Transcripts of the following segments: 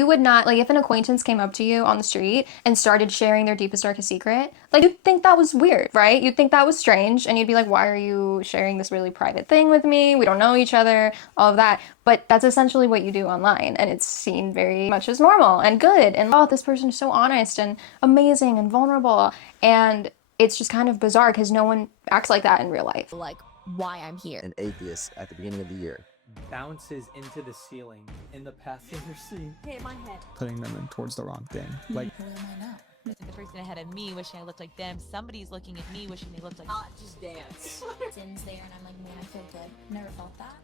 You would not, like, if an acquaintance came up to you on the street and started sharing their deepest, darkest secret, like, you'd think that was weird, right? You'd think that was strange, and you'd be like, why are you sharing this really private thing with me? We don't know each other, all of that. But that's essentially what you do online, and it's seen very much as normal and good, and oh, this person is so honest and amazing and vulnerable. And it's just kind of bizarre because no one acts like that in real life. Like, why I'm here. An atheist at the beginning of the year bounces into the ceiling in the passenger seat. Hit my head. Putting them in towards the wrong thing. Like, who am I now? The person ahead of me wishing I looked like them. Somebody's looking at me wishing they looked like. Not just dance. Sin's there, and I'm like, man, I feel good. Never felt that.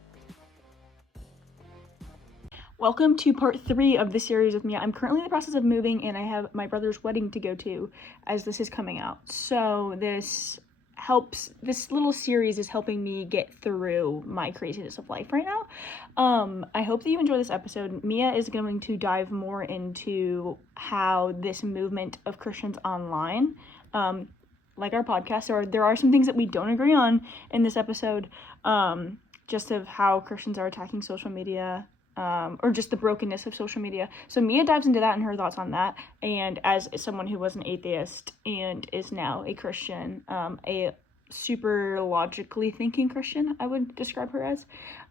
Welcome to part 3 of the series with me. I'm currently in the process of moving, and I have my brother's wedding to go to as this is coming out. So this little series is helping me get through my craziness of life right now. I hope that you enjoy this episode. Mia is going to dive more into how this movement of Christians online, like our podcast, there are some things that we don't agree on in this episode, just of how Christians are attacking social media, or just the brokenness of social media. So Mia dives into that and her thoughts on that. And as someone who was an atheist and is now a Christian, a super logically thinking Christian, I would describe her as.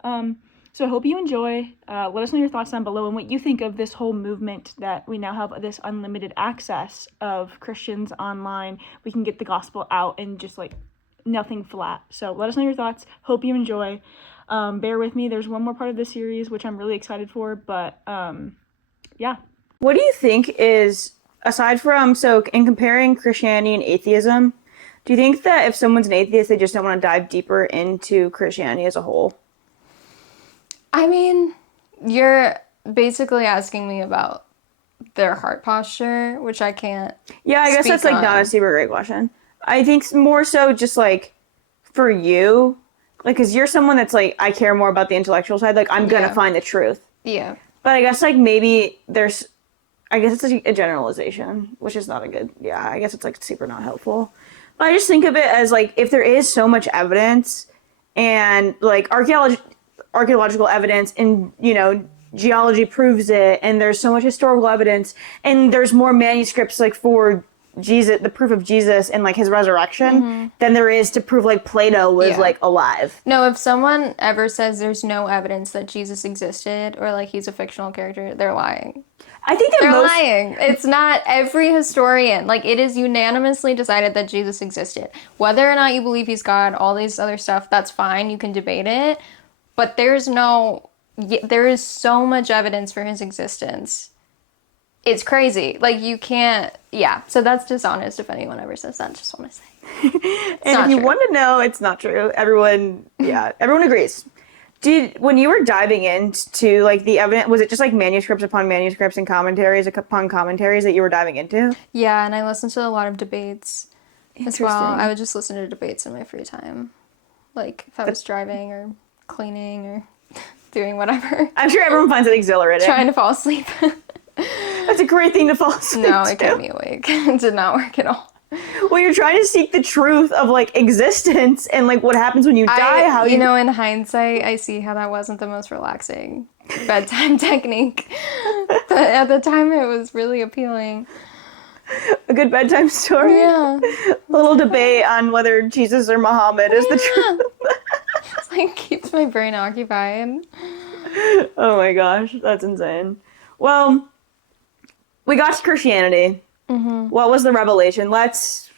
So I hope you enjoy. Let us know your thoughts down below and what you think of this whole movement that we now have this unlimited access of Christians online. We can get the gospel out and just like nothing flat. So let us know your thoughts. Hope you enjoy. Bear with me. There's one more part of the series, which I'm really excited for, but, yeah. What do you think is, aside from, so in comparing Christianity and atheism, do you think that if someone's an atheist, they just don't want to dive deeper into Christianity as a whole? I mean, you're basically asking me about their heart posture, which I can't. Yeah, I guess that's like not a super great question. I think more so just like for you, like, because you're someone that's like, I care more about the intellectual side. Like, I'm going to find the truth. Yeah. But I guess, like, maybe I guess it's a generalization, which is not a good, I guess it's, like, super not helpful. But I just think of it as, like, if there is so much evidence and, like, archaeological evidence and, geology proves it, and there's so much historical evidence, and there's more manuscripts, like, for Jesus, the proof of Jesus and like his resurrection, than there is to prove like Plato was like alive. No, if someone ever says there's no evidence that Jesus existed or like he's a fictional character, they're lying. I think that they're lying. It's not every historian. Like, it is unanimously decided that Jesus existed. Whether or not you believe he's God, all these other stuff, that's fine. You can debate it. But there is so much evidence for his existence. It's crazy. Like, you can't, so that's dishonest if anyone ever says that, just want to say. And if you want to know, it's not true. Everyone agrees. When you were diving into, like, the evidence, was it just, like, manuscripts upon manuscripts and commentaries upon commentaries that you were diving into? Yeah, and I listened to a lot of debates as well. I would just listen to debates in my free time. Like, if I was driving or cleaning or doing whatever. I'm sure everyone finds it exhilarating. Trying to fall asleep. That's a great thing to fall asleep No, it kept me awake. It did not work at all. Well, you're trying to seek the truth of, like, existence and, like, what happens when you die. In hindsight, I see how that wasn't the most relaxing bedtime technique. But at the time, it was really appealing. A good bedtime story? Yeah. A little debate on whether Jesus or Muhammad is the truth. It's like, keeps my brain occupied. Oh my gosh, that's insane. Well, we got to Christianity. What was the revelation? Let's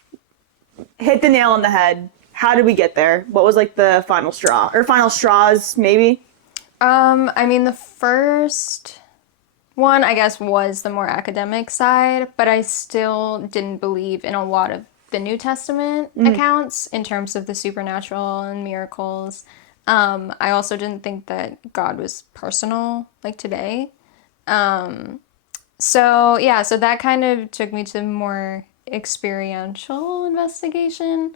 hit the nail on the head. How did we get there? What was like the final straw? Or final straws, maybe? I mean, the first one, I guess, was the more academic side, but I still didn't believe in a lot of the New Testament accounts in terms of the supernatural and miracles. I also didn't think that God was personal, like today. So that kind of took me to more experiential investigation.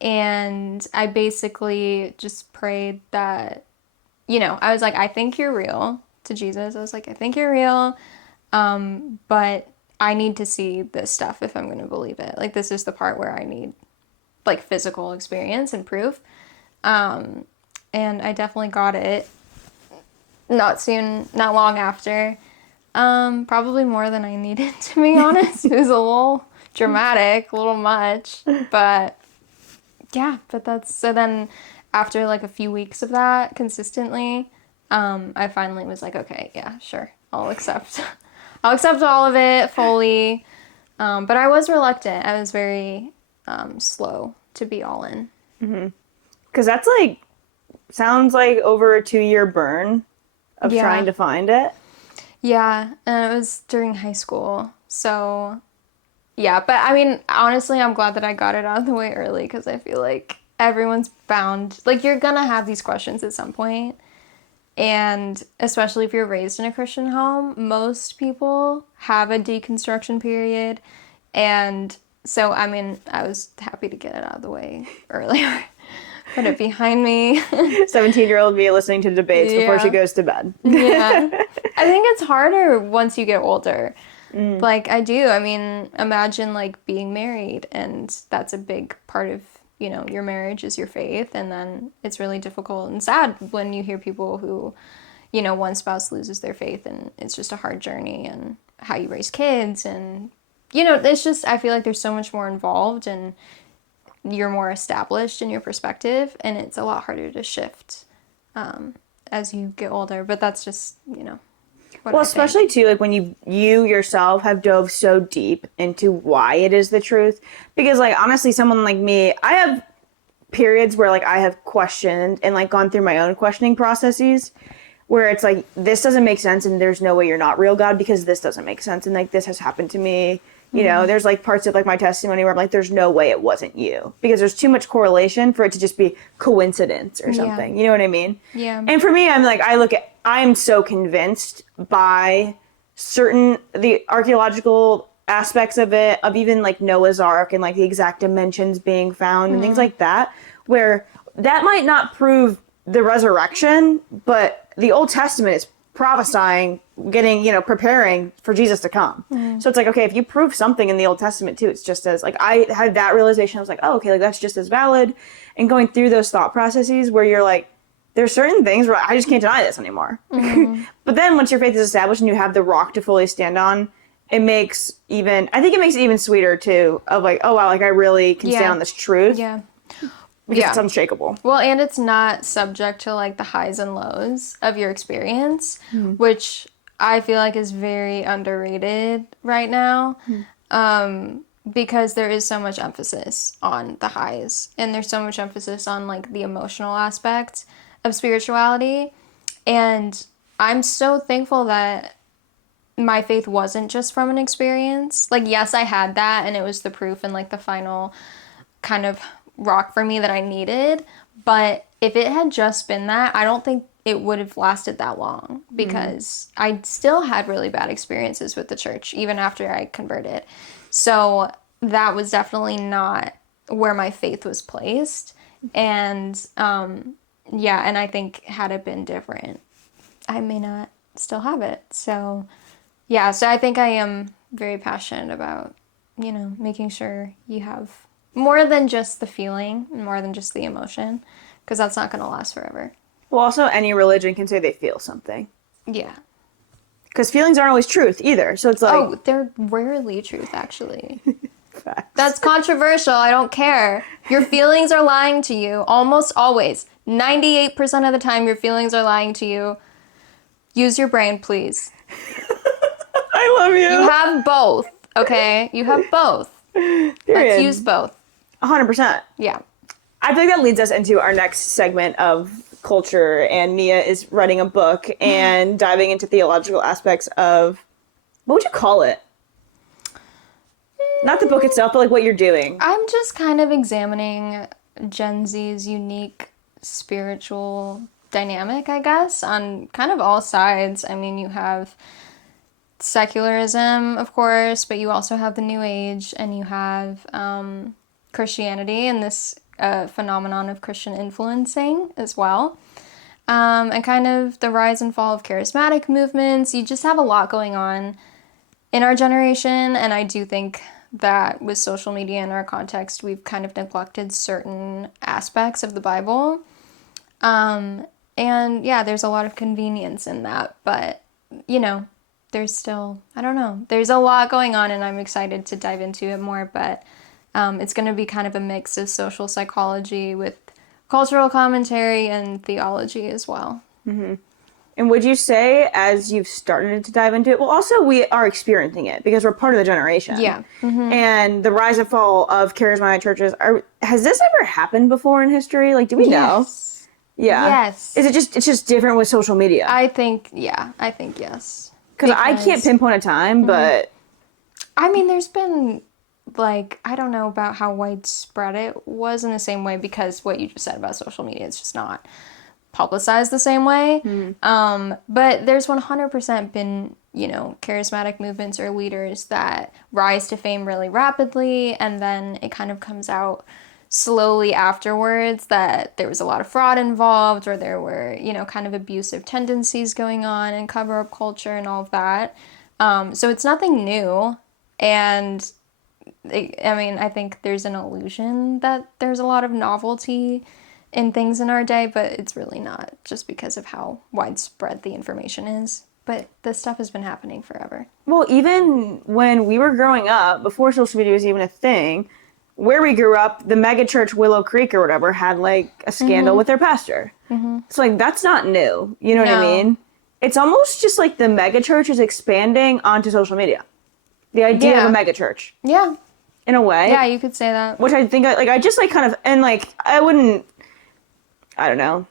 And I basically just prayed that, I was like, I think you're real to Jesus. I was like, I think you're real. But I need to see this stuff if I'm going to believe it. Like, this is the part where I need like physical experience and proof. And I definitely got it not long after. Probably more than I needed, to be honest. It was a little dramatic, a little much, but yeah, but that's, so then after like a few weeks of that consistently, I finally was like, okay, yeah, sure, I'll accept, I'll accept all of it fully. But I was reluctant. I was very slow to be all in. Because that's like, sounds like over a 2-year burn of Yeah. trying to find it. Yeah, and it was during high school. So, yeah, but I mean, honestly, I'm glad that I got it out of the way early because I feel like everyone's bound, like, you're gonna have these questions at some point. And especially if you're raised in a Christian home, most people have a deconstruction period. And so, I mean, I was happy to get it out of the way earlier. Put it behind me. 17-year-old me listening to debates before she Yeah. goes to bed. Yeah. I think it's harder once you get older. Like, I do. I mean, imagine, like, being married, and that's a big part of, you know, your marriage is your faith, and then it's really difficult and sad when you hear people who, you know, one spouse loses their faith, and it's just a hard journey, and how you raise kids, and, you know, it's just, I feel like there's so much more involved, and you're more established in your perspective, and it's a lot harder to shift as you get older. But that's just, you know, what Well, I think. especially too, like when you yourself have dove so deep into why it is the truth. Because like honestly, someone like me, I have periods where like I have questioned and like gone through my own questioning processes where it's like this doesn't make sense and there's no way you're not real, God, because this doesn't make sense and like this has happened to me. You know, there's like parts of like my testimony where I'm like, there's no way it wasn't you, because there's too much correlation for it to just be coincidence or something. You know what I mean? Yeah. And for me, I'm like, I'm so convinced by the archaeological aspects of it, of even like Noah's Ark and like the exact dimensions being found and things like that, where that might not prove the resurrection, but the Old Testament is prophesying, preparing for Jesus to come. So it's like, okay, if you prove something in the Old Testament too, it's just as like, I had that realization. I was like, oh, okay, like that's just as valid. And going through those thought processes where you're like, there's certain things where I just can't deny this anymore. But then once your faith is established and you have the rock to fully stand on, I think it makes it even sweeter too, of like, oh wow, like I really can stand on this truth. Yeah. Because Yeah. it's unshakable. Well, and it's not subject to like the highs and lows of your experience, which I feel like is very underrated right now. Because there is so much emphasis on the highs, and there's so much emphasis on like the emotional aspect of spirituality. And I'm so thankful that my faith wasn't just from an experience. Like, yes, I had that, and it was the proof and like the final kind of rock for me that I needed. But if it had just been that, I don't think it would have lasted that long, because I still had really bad experiences with the church even after I converted. So that was definitely not where my faith was placed. And yeah, and I think had it been different, I may not still have it. So yeah, so I think I am very passionate about, you know, making sure you have more than just the feeling, more than just the emotion, because that's not going to last forever. Well, also any religion can say they feel something. Yeah. Because feelings aren't always truth either. So it's like, Oh, they're rarely truth, actually. facts. That's controversial. I don't care. Your feelings are lying to you almost always. 98% of the time, your feelings are lying to you. Use your brain, please. I love you. You have both, okay? You have both. Period. Let's use both. 100%. Yeah. I think that leads us into our next segment of culture, and Mia is writing a book and diving into theological aspects of, what would you call it? Not the book itself, but like what you're doing. I'm just kind of examining Gen Z's unique spiritual dynamic, I guess, on kind of all sides. I mean, you have secularism, of course, but you also have the New Age, and you have Christianity and this phenomenon of Christian influencing as well. And kind of the rise and fall of charismatic movements. You just have a lot going on in our generation, and I do think that with social media in our context, we've kind of neglected certain aspects of the Bible. And yeah, there's a lot of convenience in that, but, you know, there's still, I don't know, there's a lot going on, and I'm excited to dive into it more, but it's going to be kind of a mix of social psychology with cultural commentary and theology as well. And would you say, as you've started to dive into it, well, also we are experiencing it because we're part of the generation. Yeah. And the rise and fall of charismatic churches, has this ever happened before in history? Like, do we know? Yes. Yeah. Yes. Is it just, it's just different with social media? I think yes. Because I can't pinpoint a time, but... I mean, there's been, like, I don't know about how widespread it was in the same way, because what you just said about social media, it's just not publicized the same way. But there's 100% been, you know, charismatic movements or leaders that rise to fame really rapidly, and then it kind of comes out slowly afterwards that there was a lot of fraud involved, or there were, you know, kind of abusive tendencies going on and cover-up culture and all of that. So it's nothing new. And I mean, I think there's an illusion that there's a lot of novelty in things in our day, but it's really not, just because of how widespread the information is. But this stuff has been happening forever. Well, even when we were growing up, before social media was even a thing, where we grew up, the mega church Willow Creek or whatever had like a scandal with their pastor. So like, that's not new. You know what I mean? It's almost just like the mega church is expanding onto social media. The idea of a mega church. Yeah. In a way. Yeah, you could say that. Which I think, like, I just like kind of, and like, I don't know.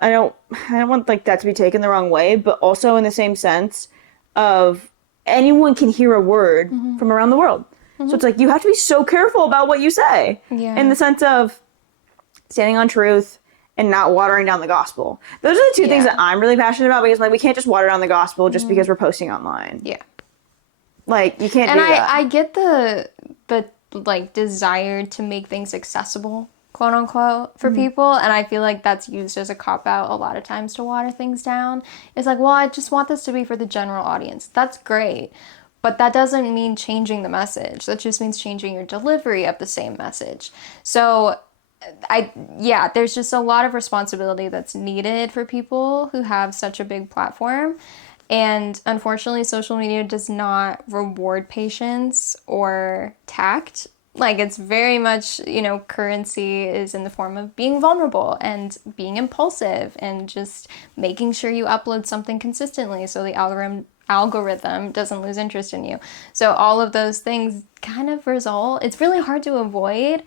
I don't want like that to be taken the wrong way, but also in the same sense of anyone can hear a word from around the world. So it's like, you have to be so careful about what you say. Yeah. In the sense of standing on truth and not watering down the gospel. Those are the two things that I'm really passionate about, because like, we can't just water down the gospel just because we're posting online. Yeah. Like, you can't And do that. I get the like desire to make things accessible, quote unquote, for people, and I feel like that's used as a cop out a lot of times to water things down. It's like, well, I just want this to be for the general audience. That's great, but that doesn't mean changing the message. That just means changing your delivery of the same message. So there's just a lot of responsibility that's needed for people who have such a big platform. And unfortunately, social media does not reward patience or tact. Like, it's very much, you know, currency is in the form of being vulnerable and being impulsive and just making sure you upload something consistently so the algorithm doesn't lose interest in you. So all of those things kind of result, it's really hard to avoid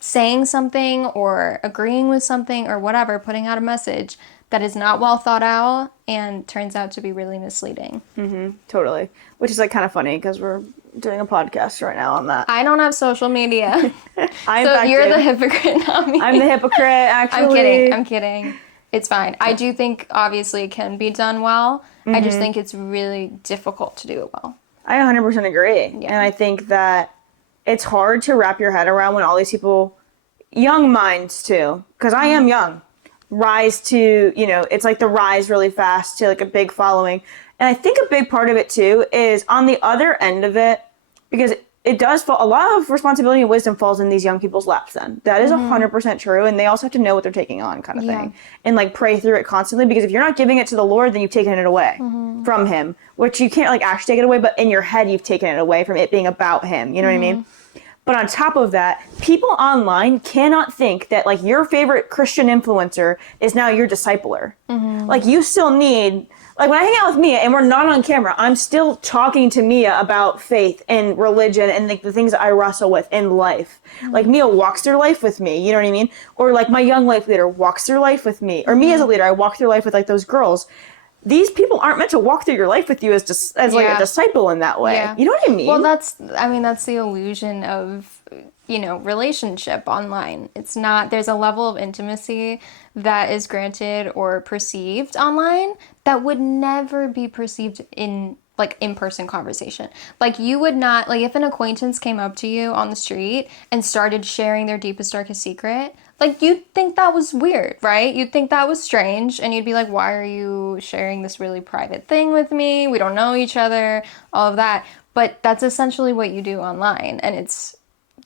saying something or agreeing with something or whatever, putting out a message that is not well thought out and turns out to be really misleading. Totally. Which is like kind of funny because we're doing a podcast right now on that. I don't have social media. I So you're the hypocrite, not me. I'm the hypocrite, actually. I'm kidding. It's fine. I do think obviously it can be done well. I just think it's really difficult to do it well. I 100% agree. Yeah. And I think that it's hard to wrap your head around when all these people, young minds too, because I am young, rise to, you know, it's like the rise really fast to like a big following. And I think a big part of it too is on the other end of it, because it does fall, a lot of responsibility and wisdom falls in these young people's laps then. That is 100% true. And they also have to know what they're taking on, kind of thing. And like pray through it constantly, because if you're not giving it to the Lord, then you've taken it away from him, which you can't like actually take it away, but in your head, you've taken it away from it being about him. You know what I mean? But on top of that, people online cannot think that like your favorite Christian influencer is now your discipler. Like, you still need, like, when I hang out with Mia and we're not on camera, I'm still talking to Mia about faith and religion and like the things that I wrestle with in life. Like, Mia walks through life with me, you know what I mean? Or like my young life leader walks through life with me. Or me as a leader, I walk through life with like those girls. These people aren't meant to walk through your life with you as like a disciple in that way. Yeah. You know what I mean? Well, that's the illusion of, you know, relationship online. It's not, there's a level of intimacy that is granted or perceived online that would never be perceived in like in-person conversation. Like, you would not, like, if an acquaintance came up to you on the street and started sharing their deepest, darkest secret, like, you'd think that was weird, right? You'd think that was strange, and you'd be like, why are you sharing this really private thing with me? We don't know each other, all of that. But that's essentially what you do online, and it's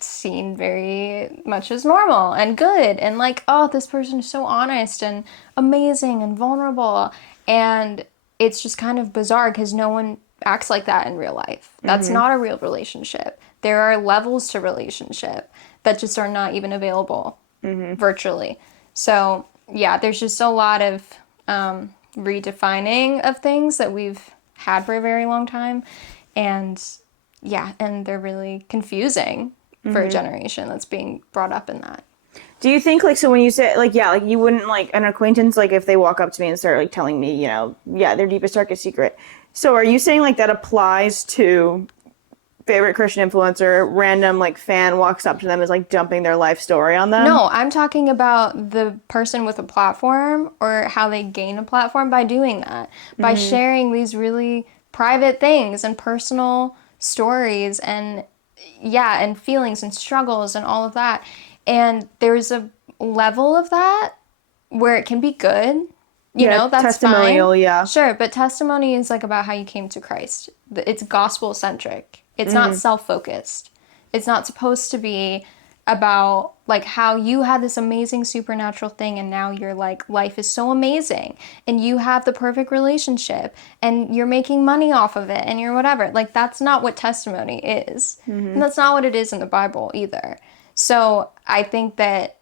seen very much as normal and good, and like, oh, this person is so honest and amazing and vulnerable. And it's just kind of bizarre because no one acts like that in real life. That's not a real relationship. There are levels to relationship that just are not even available virtually. So yeah, there's just a lot of redefining of things that we've had for a very long time. And yeah, and they're really confusing for a generation that's being brought up in that. Do you think, like, so when you say, like, yeah, like, you wouldn't, like, an acquaintance, like, if they walk up to me and start, like, telling me, you know, yeah, their deepest, darkest secret. So are you saying, like, that applies to favorite Christian influencer, random, like, fan walks up to them, is, like, dumping their life story on them? No, I'm talking about the person with a platform or how they gain a platform by doing that, by sharing these really private things and personal stories and, yeah, and feelings and struggles and all of that. And there's a level of that where it can be good. You know, that's testimonial, fine. yeah. Sure, but testimony is like about how you came to Christ. It's gospel centric. It's not self-focused. It's not supposed to be about like how you had this amazing supernatural thing and now you're like, life is so amazing and you have the perfect relationship and you're making money off of it and you're whatever. Like, that's not what testimony is. And that's not what it is in the Bible either. So I think that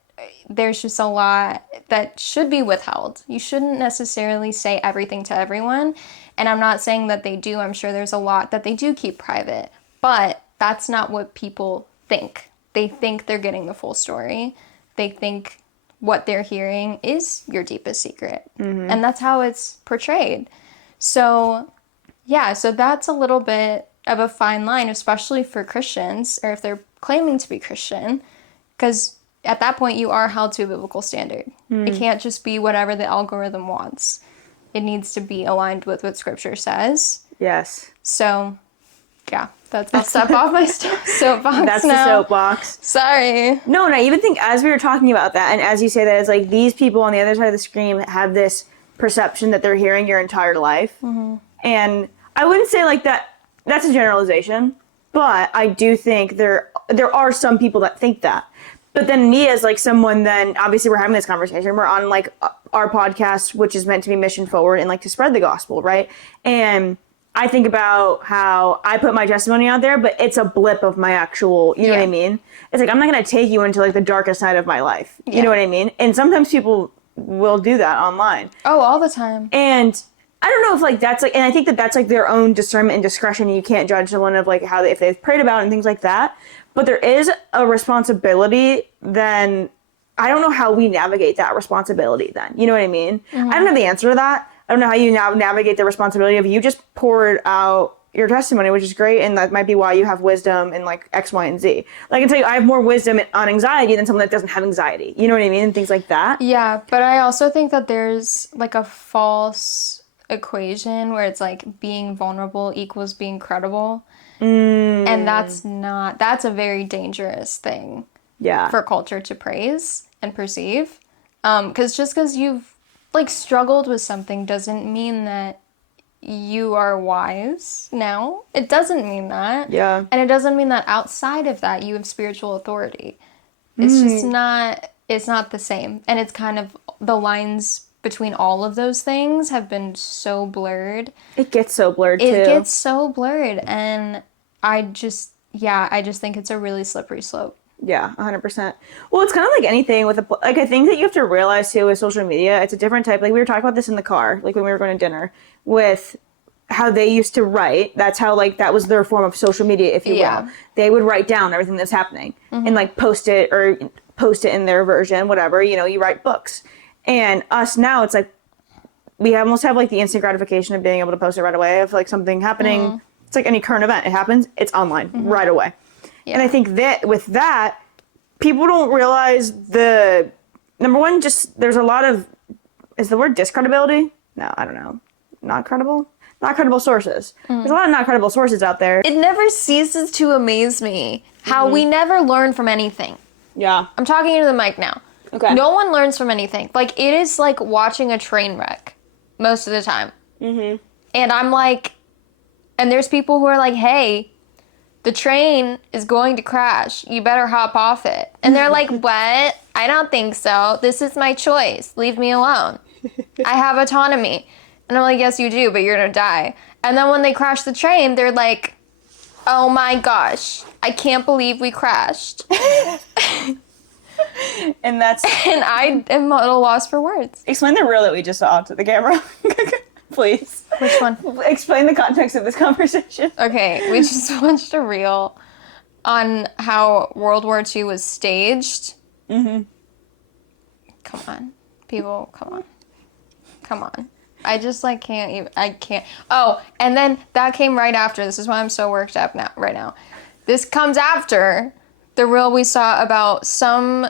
there's just a lot that should be withheld. You shouldn't necessarily say everything to everyone. And I'm not saying that they do. I'm sure there's a lot that they do keep private. But that's not what people think. They think they're getting the full story. They think what they're hearing is your deepest secret. And that's how it's portrayed. So, yeah, so that's a little bit of a fine line, especially for Christians, or if they're claiming to be Christian, because at that point you are held to a biblical standard. It can't just be whatever the algorithm wants. It needs to be aligned with what Scripture says. Yes. So, yeah, I'll step off my soapbox That's now. the soapbox. Sorry. No, and I even think as we were talking about that, and as you say that, it's like these people on the other side of the screen have this perception that they're hearing your entire life. And I wouldn't say like that, that's a generalization, but I do think there are some people that think that. But then me as like someone, then obviously we're having this conversation, we're on like our podcast, which is meant to be mission forward and like to spread the gospel, right? And I think about how I put my testimony out there, but it's a blip of my actual, you know what I mean? It's like, I'm not going to take you into like the darkest side of my life. You know what I mean? And sometimes people will do that online. Oh, all the time. And I don't know if like that's like, and I think that that's like their own discernment and discretion. You can't judge someone of like how if they've prayed about it and things like that. But there is a responsibility. Then I don't know how we navigate that responsibility. Then you know what I mean? I don't have the answer to that. I don't know how you navigate the responsibility of you just poured out your testimony, which is great, and that might be why you have wisdom in like X, Y, and Z. Like I can tell you, I have more wisdom on anxiety than someone that doesn't have anxiety. You know what I mean? And things like that. Yeah, but I also think that there's like a false equation where it's like being vulnerable equals being credible. And that's a very dangerous thing for culture to praise and perceive. Because just because you've like struggled with something doesn't mean that you are wise now. It doesn't mean that. Yeah. And it doesn't mean that outside of that you have spiritual authority. It's just it's not the same. And it's kind of the lines between all of those things have been so blurred. It gets so blurred too. It gets so blurred, and I just think it's a really slippery slope. Yeah, 100%. Well, it's kind of like anything with like I think that you have to realize too with social media, it's a different type. Like we were talking about this in the car, like when we were going to dinner, with how they used to write. That's how like that was their form of social media, if you will. They would write down everything that's happening and like post it in their version, whatever. You know, you write books. And us now, it's like we almost have like the instant gratification of being able to post it right away. If like something happening, it's like any current event, it happens, it's online right away. Yeah. And I think that with that, people don't realize the number one, just there's a lot of, is the word discredibility? No, I don't know. Not credible sources. There's a lot of not credible sources out there. It never ceases to amaze me how we never learn from anything. Yeah. I'm talking into the mic now. Okay. No one learns from anything. Like, it is like watching a train wreck most of the time. And I'm like, and there's people who are like, hey, the train is going to crash. You better hop off it. And they're like, what? I don't think so. This is my choice. Leave me alone. I have autonomy. And I'm like, yes, you do, but you're going to die. And then when they crash the train, they're like, oh my gosh, I can't believe we crashed. And that's... And I am at a loss for words. Explain the reel that we just saw to the camera. Please. Which one? Explain the context of this conversation. Okay, we just watched a reel on how World War II was staged. Mm-hmm. Come on. People, come on. Come on. I just, like, can't even, I can't. Oh, and then that came right after. This is why I'm so worked up now, right now. This comes after the reel we saw about some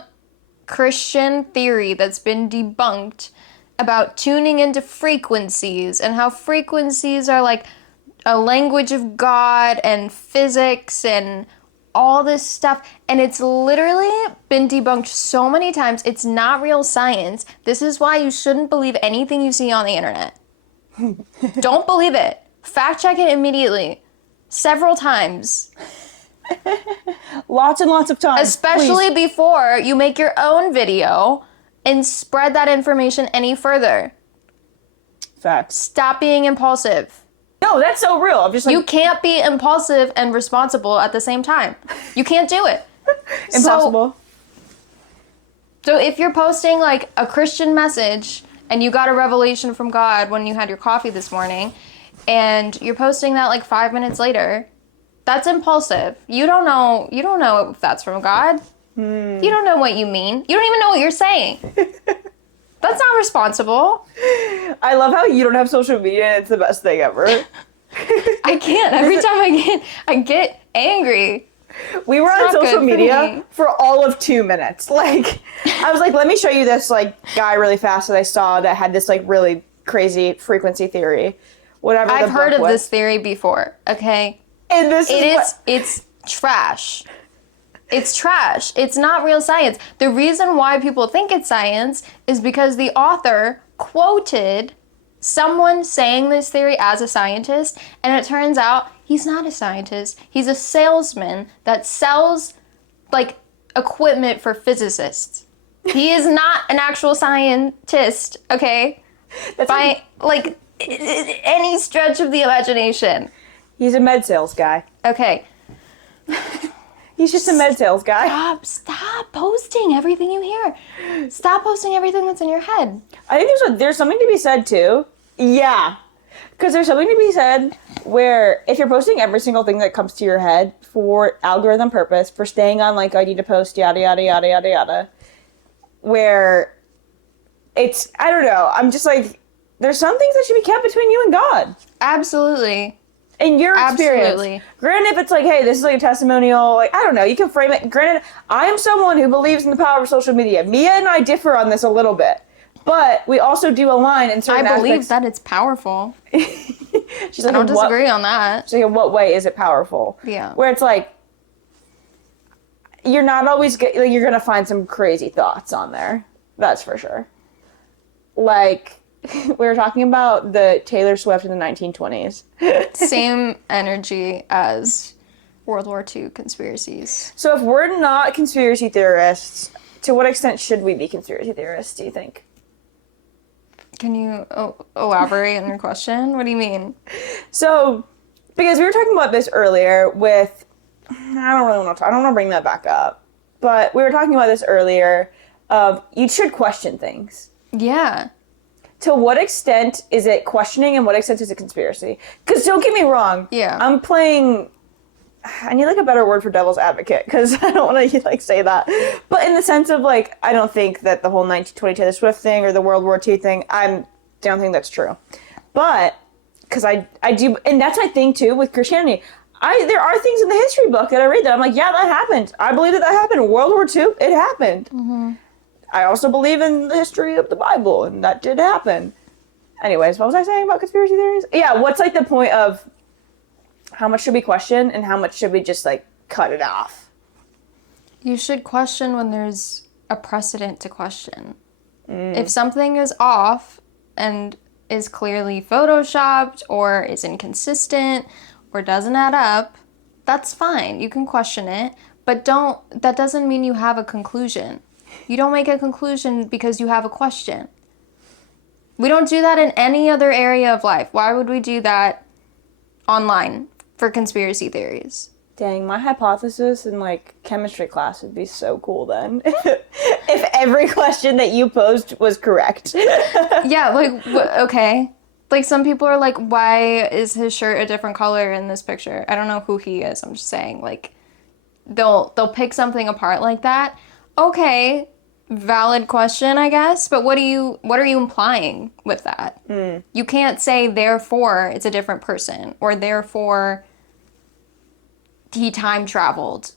Christian theory that's been debunked about tuning into frequencies and how frequencies are like a language of God and physics and all this stuff. And it's literally been debunked so many times. It's not real science. This is why you shouldn't believe anything you see on the internet. Don't believe it. Fact check it immediately. Several times. Lots and lots of times. Especially before you make your own video and spread that information any further. Facts. Stop being impulsive. No, that's so real. I'm just like... You can't be impulsive and responsible at the same time. You can't do it. Impossible. So if you're posting like a Christian message and you got a revelation from God when you had your coffee this morning and you're posting that like 5 minutes later, that's impulsive. You don't know if that's from God. You don't know what you mean. You don't even know what you're saying. That's not responsible. I love how you don't have social media and it's the best thing ever. I can't. Every time I get angry. We were on social media for all of 2 minutes. Like, I was like, let me show you this like guy really fast that I saw that had this like really crazy frequency theory. Whatever. I've heard of this theory before, okay? And it's trash. It's trash. It's not real science. The reason why people think it's science is because the author quoted someone saying this theory as a scientist, and it turns out he's not a scientist. He's a salesman that sells, like, equipment for physicists. He is not an actual scientist, okay? By, like, any stretch of the imagination. He's a med sales guy. Okay. He's just a med sales guy. Stop posting everything you hear. Stop posting everything that's in your head. I think there's something to be said too. Yeah. Because there's something to be said where if you're posting every single thing that comes to your head for algorithm purpose, for staying on like I need to post yada yada yada yada yada, where it's, I don't know, I'm just like, there's some things that should be kept between you and God. Absolutely. In your experience. Absolutely. Granted, if it's like, hey, this is like a testimonial, like, I don't know, you can frame it. Granted, I am someone who believes in the power of social media. Mia and I differ on this a little bit. But we also do align in certain aspects. I believe that it's powerful. She's like, I don't disagree on that. She's like, in what way is it powerful? Yeah. Where it's like, you're not always, like, you're going to find some crazy thoughts on there. That's for sure. Like, we were talking about the Taylor Swift in the 1920s. Same energy as World War II conspiracies. So if we're not conspiracy theorists, to what extent should we be conspiracy theorists, do you think? Can you elaborate on your question? What do you mean? So, because we were talking about this earlier with, I don't want to bring that back up, but we were talking about this earlier of you should question things. Yeah. To what extent is it questioning and what extent is it conspiracy? Because don't get me wrong. Yeah. I'm playing, I need like a better word for devil's advocate because I don't want to like say that. But in the sense of like, I don't think that the whole 1920 Taylor Swift thing or the World War II thing, I don't think that's true. But, because I do, and that's my thing too with Christianity. There are things in the history book that I read that I'm like, yeah, that happened. I believe that happened. World War II, it happened. Mm-hmm. I also believe in the history of the Bible, and that did happen. Anyways, what was I saying about conspiracy theories? Yeah, what's like the point of how much should we question and how much should we just like cut it off? You should question when there's a precedent to question. If something is off and is clearly photoshopped or is inconsistent or doesn't add up, that's fine. You can question it, but that doesn't mean you have a conclusion. You don't make a conclusion because you have a question. We don't do that in any other area of life. Why would we do that online for conspiracy theories. Dang, my hypothesis in like chemistry class would be so cool then. If every question that you posed was correct. Yeah, like, okay. Like, some people are like, why is his shirt a different color in this picture? I don't know who he is. I'm just saying, like, they'll pick something apart like that. Okay, valid question, I guess. But what are you implying with that? You can't say therefore it's a different person or therefore he time traveled.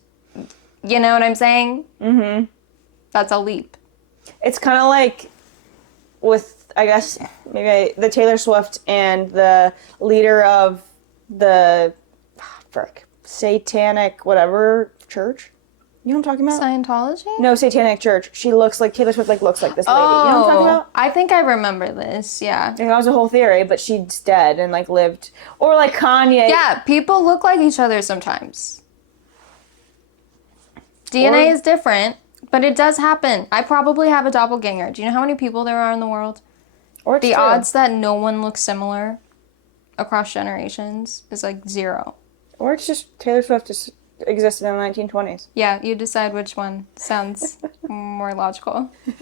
You know what I'm saying? Mm-hmm. That's a leap. It's kind of like with, I guess, maybe the Taylor Swift and the leader of the, satanic whatever church. You know what I'm talking about? Scientology? No, satanic church. She looks like, Taylor Swift looks like this lady. You know what I'm talking about? I think I remember this, yeah. And that was a whole theory, but she's dead and like lived. Or like Kanye. Yeah, people look like each other sometimes. DNA is different, but it does happen. I probably have a doppelganger. Do you know how many people there are in the world? Or The odds that no one looks similar across generations is like 0. Or it's just Taylor Swift just existed in the 1920s. Yeah, you decide which one sounds more logical. Which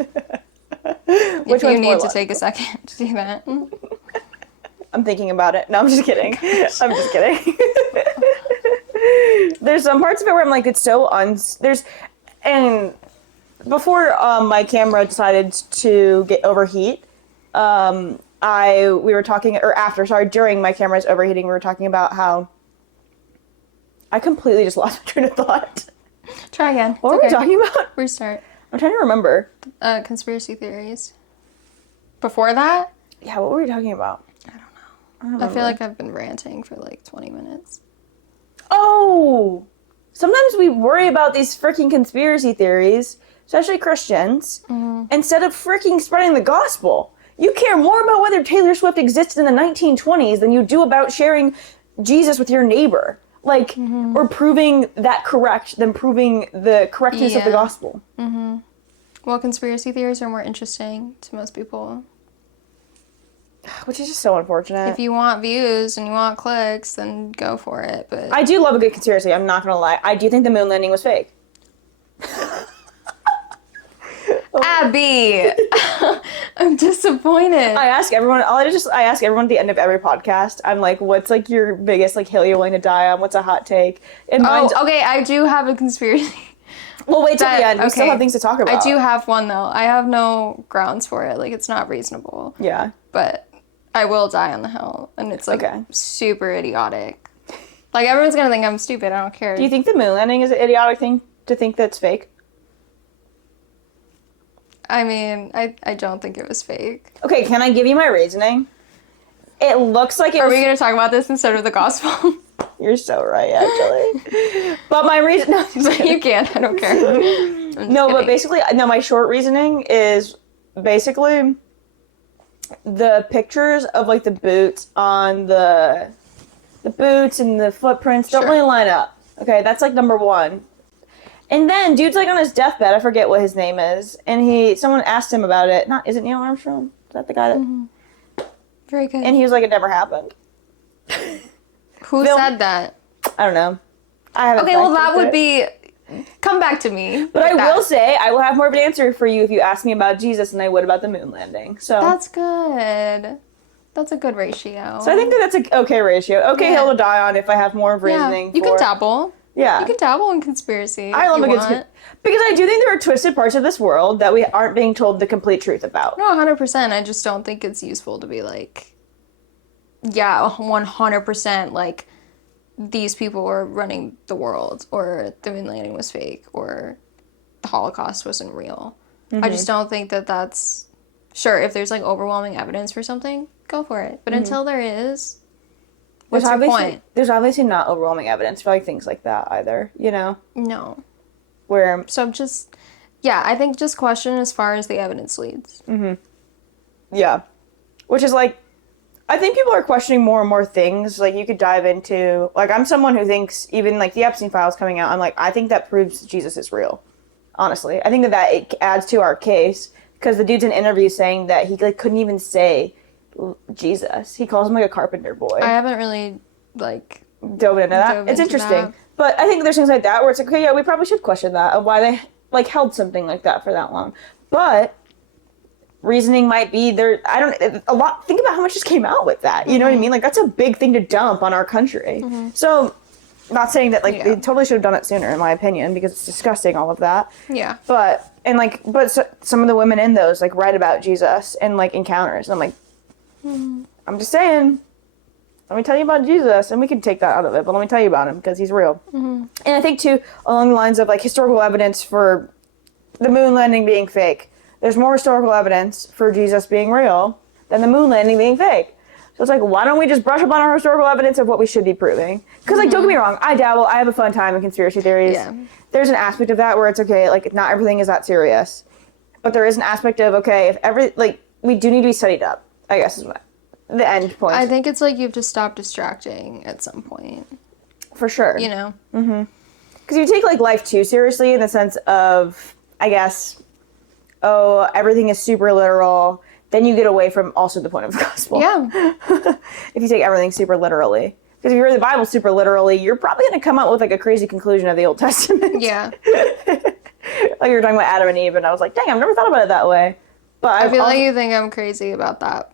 If you one's more need to logical? take a second to do that. I'm thinking about it. No, I'm just kidding. I'm just kidding. There's some parts of it where I'm like, it's so and before my camera decided to overheat, we were talking, or after, sorry, during my camera's overheating, we were talking about how I completely just lost my train of thought. Try again. What were we talking about? Restart. I'm trying to remember. Conspiracy theories. Before that? Yeah, what were we talking about? I feel like I've been ranting for like 20 minutes. Oh! Sometimes we worry about these freaking conspiracy theories, especially Christians, instead of freaking spreading the gospel. You care more about whether Taylor Swift existed in the 1920s than you do about sharing Jesus with your neighbor. Like, or proving that correct than proving the correctness of the gospel. Well, conspiracy theories are more interesting to most people. Which is just so unfortunate. If you want views and you want clicks, then go for it. But I do love a good conspiracy, I'm not gonna lie. I do think the moon landing was fake. Abby, I'm disappointed. I ask everyone at the end of every podcast, I'm like, what's like your biggest like hill you're willing to die on? What's a hot take? And mine's, Okay, I do have a conspiracy. Well, wait till the end. We still have things to talk about. I do have one, though. I have no grounds for it. Like, it's not reasonable. Yeah. But I will die on the hill. And it's, like, super idiotic. Like, everyone's gonna think I'm stupid. I don't care. Do you think the moon landing is an idiotic thing to think that's fake? I mean, I don't think it was fake. Okay, can I give you my reasoning? It looks like it Are was... we gonna talk about this instead of the gospel? You're so right, actually. But my reason... No, You can. I don't care. No, but basically... No, my short reasoning is basically the pictures of, like, the boots on the boots and the footprints don't really line up. Okay, that's, like, number one. And then, dude's, like, on his deathbed. I forget what his name is. And someone asked him about it. Is it Neil Armstrong? Is that the guy that... Very good. And he was like, it never happened. Who said that? I don't know. I haven't. Okay, well, that would be... Come back to me. But I will say, I will have more of an answer for you if you ask me about Jesus than I would about the moon landing. So That's good. That's a good ratio. So I think that's an okay ratio. Okay hill to die on if I have more of reasoning. You can dabble. Yeah. You can dabble in conspiracy. I love if a you good want. because I do think there are twisted parts of this world that we aren't being told the complete truth about. No, 100%. I just don't think it's useful to be like, yeah, 100%, like, these people were running the world, or the moon landing was fake, or the Holocaust wasn't real. I just don't think that that's... Sure, if there's, like, overwhelming evidence for something, go for it. But until there is, what's your point? There's obviously not overwhelming evidence for, like, things like that either, you know? No. Where... So just... Yeah, I think just question as far as the evidence leads. Yeah. Which is, like... I think people are questioning more and more things. Like, you could dive into... Like, I'm someone who thinks, even, like, the Epstein files coming out, I'm like, I think that proves Jesus is real. Honestly. I think that it adds to our case. Because the dude's in interviews saying that he, like, couldn't even say Jesus. He calls him, like, a carpenter boy. I haven't really like dove into that. Dove It's into interesting. that. But I think there's things like that where it's like, okay, yeah, we probably should question that of why they like held something like that for that long. But reasoning might be there. I don't a lot. Think about how much just came out with that. You know what I mean? Like that's a big thing to dump on our country. So, not saying that like they totally should have done it sooner, in my opinion, because it's disgusting all of that. Yeah. But some of the women in those like write about Jesus and like encounters. And I'm like, I'm just saying. Let me tell you about Jesus, and we can take that out of it, but let me tell you about him because he's real. And I think too, along the lines of like historical evidence for the moon landing being fake. There's more historical evidence for Jesus being real than the moon landing being fake. So it's like, why don't we just brush up on our historical evidence of what we should be proving? Because like, don't get me wrong, I dabble. I have a fun time in conspiracy theories. Yeah. There's an aspect of that where it's okay, like not everything is that serious, but there is an aspect of okay, if we do need to be studied up. I guess is what the end point. I think it's like you have to stop distracting at some point. For sure. You know? Because you take like life too seriously in the sense of, I guess, oh, everything is super literal. Then you get away from also the point of the gospel. Yeah. If you take everything super literally. Because if you read the Bible super literally, you're probably going to come up with like a crazy conclusion of the Old Testament. Yeah. Like you were talking about Adam and Eve, and I was like, dang, I've never thought about it that way. But I feel like you think I'm crazy about that.